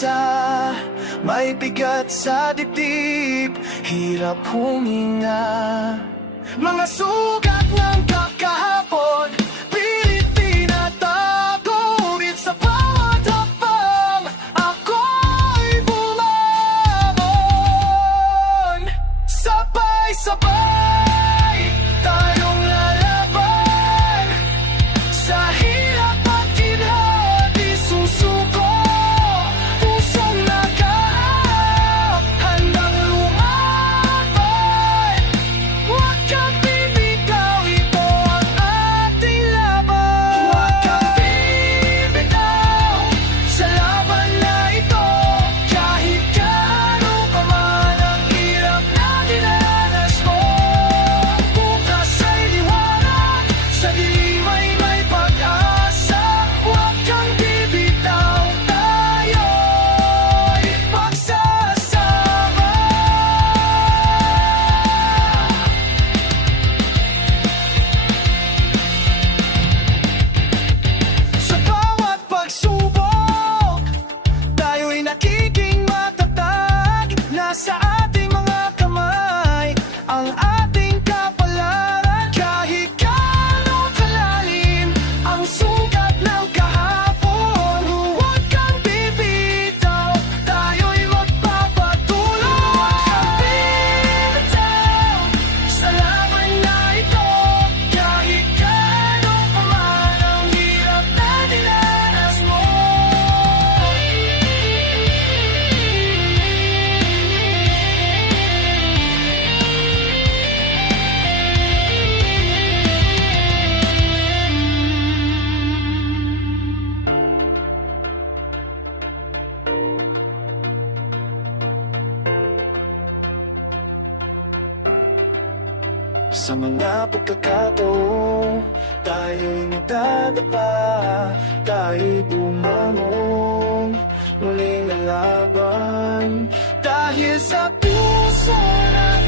mag-isa, may bigat sa dibdib, hirap huminga. Mga sugat ng kakahapon, pilit tinatagurit sa bawat hakbang. Ako'y bumangon, sabay-sabay tayong lalaban. Sa hirap at ginhawa di susuko, pusong nakaharap, handang lumaban. Huwag kang bibitaw, ito ang ating laban. Huwag kang bibitaw sa laban na ito, kahit gaano pa man ang hirap na dinanas mo. Bukas ay liwanag, sa dilim ay may pag-asa. Huwag kang bibitaw, tayo'y magsasama. Sa bawat pagsubok, tayo'y nakiking matatag. Nasa ating mga kamay ang ating kapalaran. Kahit gaano kalalim ang sugat ng kahapon, huwag kang bibitaw, tayo'y magpapatuloy. Huwag kang bibitaw sa laban na ito, kahit gaano pa man ang hirap na dinanas mo. Sa mga pagkakataon, tayo'y nagdadapa, tayo'y bumangon, muling lalaban. Dahil sa puso na